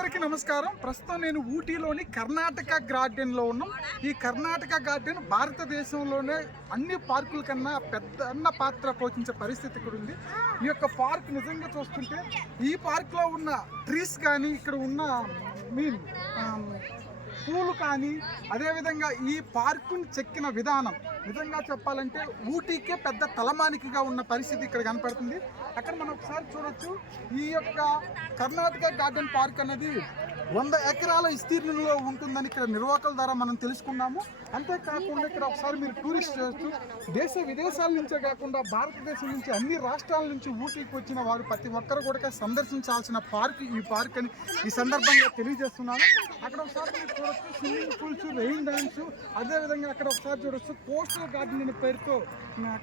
అందరికీ నమస్కారం. ప్రస్తుతం నేను ఊటీలోని కర్ణాటక గార్డెన్లో ఉన్నాం. ఈ కర్ణాటక గార్డెన్ భారతదేశంలోనే అన్ని పార్కుల కన్నా పెద్ద పాత్ర పోషించే పరిస్థితి ఇక్కడ ఉంది. ఈ యొక్క పార్క్ నిజంగా చూస్తుంటే ఈ పార్క్లో ఉన్న ట్రీస్ కానీ ఇక్కడ ఉన్న పూలు కానీ అదేవిధంగా ఈ పార్కుని చెక్కిన విధానం నిజంగా చెప్పాలంటే ఊటీకే పెద్ద తలమానికగా ఉన్న పరిస్థితి ఇక్కడ కనపడుతుంది. అక్కడ మనం ఒకసారి చూడొచ్చు. ఈ యొక్క కర్ణాటక గార్డెన్ పార్క్ అనేది 100 ఎకరాల విస్తీర్ణంలో ఉంటుందని ఇక్కడ నిర్వాహకుల ద్వారా మనం తెలుసుకున్నాము. అంతేకాకుండా ఇక్కడ ఒకసారి మీరు టూరిస్ట్ చేయొచ్చు. దేశ విదేశాల నుంచే కాకుండా భారతదేశం నుంచి అన్ని రాష్ట్రాల నుంచి ఊటీకి వచ్చిన వారు ప్రతి ఒక్కరు కూడా సందర్శించాల్సిన పార్క్ ఈ పార్క్ అని ఈ సందర్భంగా తెలియజేస్తున్నాను. అక్కడ ఒకసారి మీరు చూడొచ్చు స్విమ్మింగ్ పూల్స్, రెయిన్ డ్యాన్స్, అదేవిధంగా అక్కడ ఒకసారి చూడొచ్చు కోస్టల్ గార్డెన్ అనే పేరుతో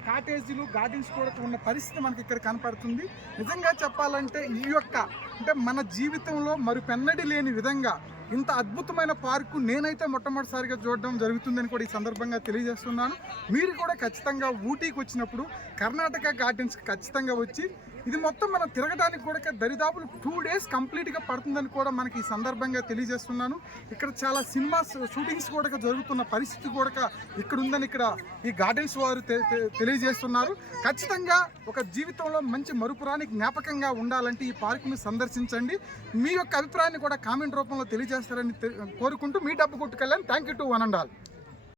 కాటేజీలు, గార్డెన్స్ కూడా ఉన్న పరిస్థితి మనకి ఇక్కడ కనపడుతుంది. నిజంగా చెప్పాలంటే ఈ యొక్క అంటే మన జీవితంలో మరుపెన్నడి లేని విధంగా ఇంత అద్భుతమైన పార్కు నేనైతే మొట్టమొదటిసారిగా చూడడం జరుగుతుందని కూడా ఈ సందర్భంగా తెలియజేస్తున్నాను. మీరు కూడా ఖచ్చితంగా ఊటీకి వచ్చినప్పుడు కర్ణాటక గార్డెన్స్కి ఖచ్చితంగా వచ్చి ఇది మొత్తం మనం తిరగడానికి కూడా దరిదాపులు 2 days కంప్లీట్గా పడుతుందని కూడా మనకి ఈ సందర్భంగా తెలియజేస్తున్నాను. ఇక్కడ చాలా సినిమా షూటింగ్స్ కూడా జరుగుతున్న పరిస్థితి కూడా ఇక్కడ ఉందని ఇక్కడ ఈ గార్డెన్స్ వారు తెలియజేస్తున్నారు. ఖచ్చితంగా ఒక జీవితంలో మంచి మరుపురాని జ్ఞాపకంగా ఉండాలంటే ఈ పార్కుని సందర్శించండి. మీ యొక్క అభిప్రాయాన్ని కూడా కామెంట్ రూపంలో తెలియజేస్తారని కోరుకుంటూ మీ డబ్బు కొట్టుకెళ్ళాను. Thank you to one and all.